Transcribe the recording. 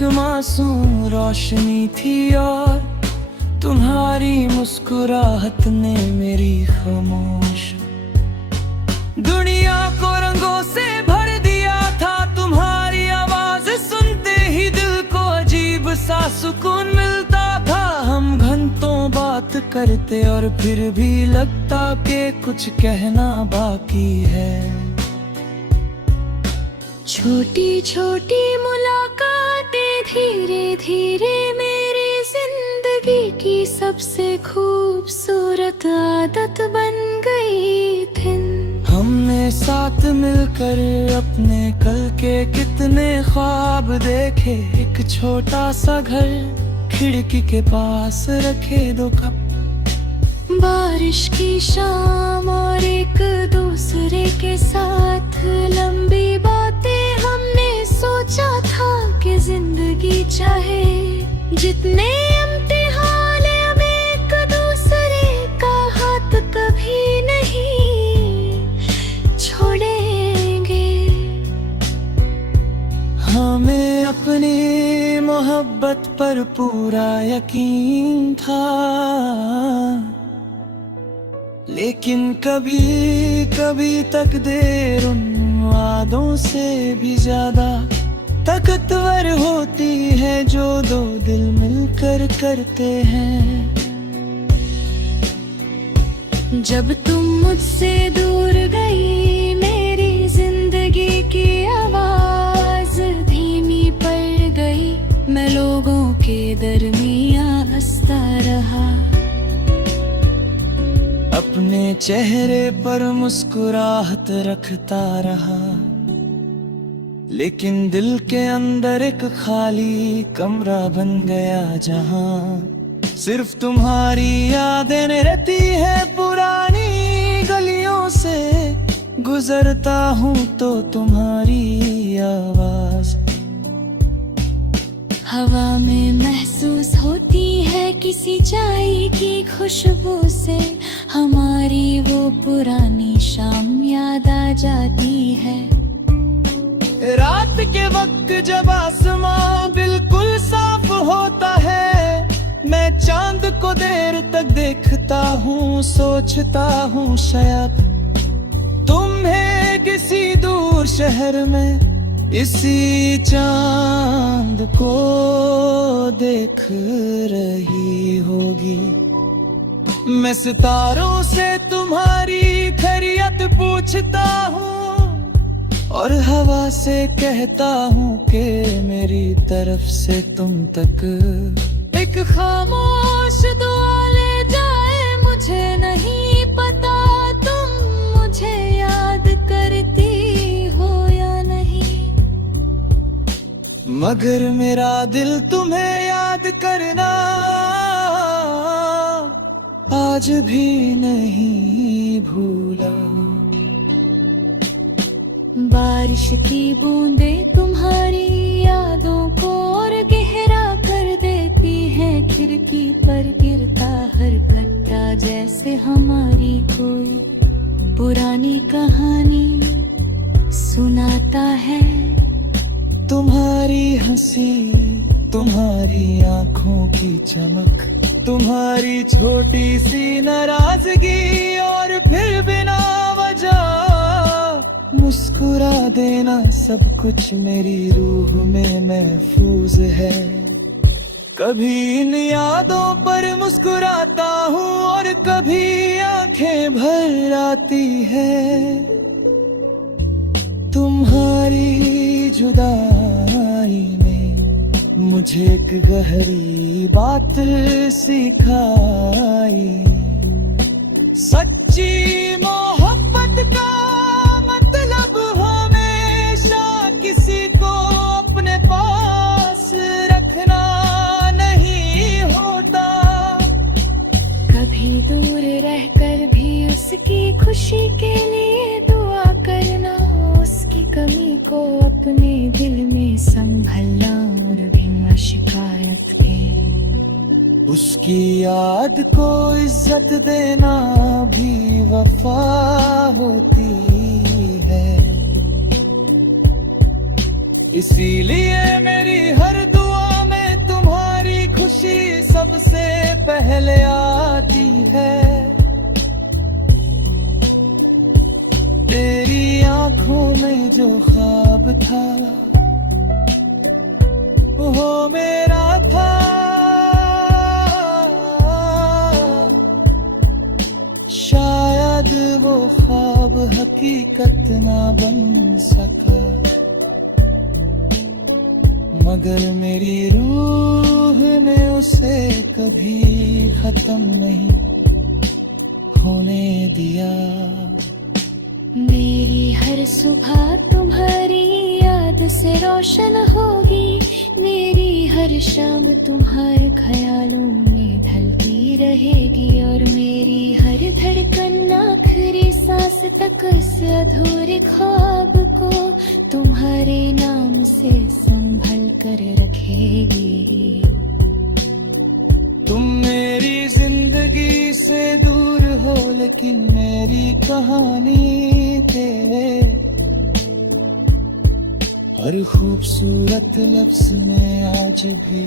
एक मासूम रोशनी थी और तुम्हारी मुस्कुराहट ने मेरी खामोश दुनिया को रंगों से भर दिया था। तुम्हारी आवाज सुनते ही दिल को अजीब सा सुकून मिलता था। हम घंटों बात करते और फिर भी लगता कि कुछ कहना बाकी है। छोटी छोटी मुलाकातें धीरे धीरे मेरी जिंदगी की सबसे खूबसूरत आदत बन गई थी। हमने साथ मिलकर अपने कल के कितने ख्वाब देखे। एक छोटा सा घर, खिड़की के पास रखे 2 कप, बारिश की शाम और एक दूसरे के साथ लंबी बातें। हमने सोचा था कि जिंदगी चाहे जितने इम्तिहान, हम एक दूसरे का हाथ कभी नहीं छोड़ेंगे। हमें अपनी मोहब्बत पर पूरा यकीन था, लेकिन कभी कभी तकदीर उन वादों से भी ज्यादा ताकतवर होती है जो 2 दिल मिलकर करते हैं। जब तुम मुझसे दूर गई, मेरी जिंदगी की आवाज धीमी पड़ गई। मैं लोगों के दरमियां हंसता रहा, अपने चेहरे पर मुस्कुराहट रखता रहा, लेकिन दिल के अंदर एक खाली कमरा बन गया जहां सिर्फ तुम्हारी यादें रहती है। पुरानी गलियों से गुजरता हूँ तो तुम्हारी आवाज हवा में महसूस होती है किसी चाय की खुशबू से। हमारी वो पुरानी शाम याद आ जाती है। रात के वक्त जब आसमां बिल्कुल साफ होता है, मैं चांद को देर तक देखता हूँ, सोचता हूँ शायद तुम्हें किसी दूर शहर में इसी चांद को देख रही होगी। मैं सितारों से तुम्हारी खैरियत पूछता हूँ और हवा से कहता हूँ कि मेरी तरफ से तुम तक एक खामोश दुआ ले जाए। मुझे नहीं पता तुम मुझे याद करती हो या नहीं, मगर मेरा दिल तुम्हें याद करना आज भी नहीं भूला। बारिश की बूंदें तुम्हारी यादों को और गहरा कर देती हैं। खिड़की पर गिरता हर कट्टा जैसे हमारी कोई पुरानी कहानी सुनाता है। तुम्हारी हंसी, तुम्हारी आंखों की चमक, तुम्हारी छोटी सी नाराजगी और फिर बिना वजह मुस्कुरा देना, सब कुछ मेरी रूह में महफूज है। कभी इन यादों पर मुस्कुराता हूँ और कभी आंखें भर आती है। तुम्हारी जुदाई ने मुझे एक गहरी बात सिखाई। सच्ची मोहब्बत का मतलब हमेशा किसी को अपने पास रखना नहीं होता। कभी दूर रहकर भी उसकी खुशी के लिए दुआ करना, उसकी कमी को अपने दिल में संभलना और बिना शिकायत के उसकी याद को इज्जत देना भी वफा होती है। इसीलिए मेरी हर दुआ सबसे पहले आती है। तेरी आंखों में जो ख्वाब था वो मेरा था। शायद वो ख्वाब हकीकत ना बन सका, मगर मेरी रूह ने उसे कभी खत्म नहीं होने दिया। मेरी हर सुबह तुम्हारी याद से रोशन होगी, मेरी हर शाम तुम्हारे ख्यालों में ढलती रहेगी, और मेरी हर धड़कन आखिरी सांस तक इस अधूरे ख्वाब को तुम्हारे नाम से संभल कर रखेगी। तुम मेरी जिंदगी से दूर हो लेकिन मेरी कहानी तेरे हर खूबसूरत लफ्ज में आज भी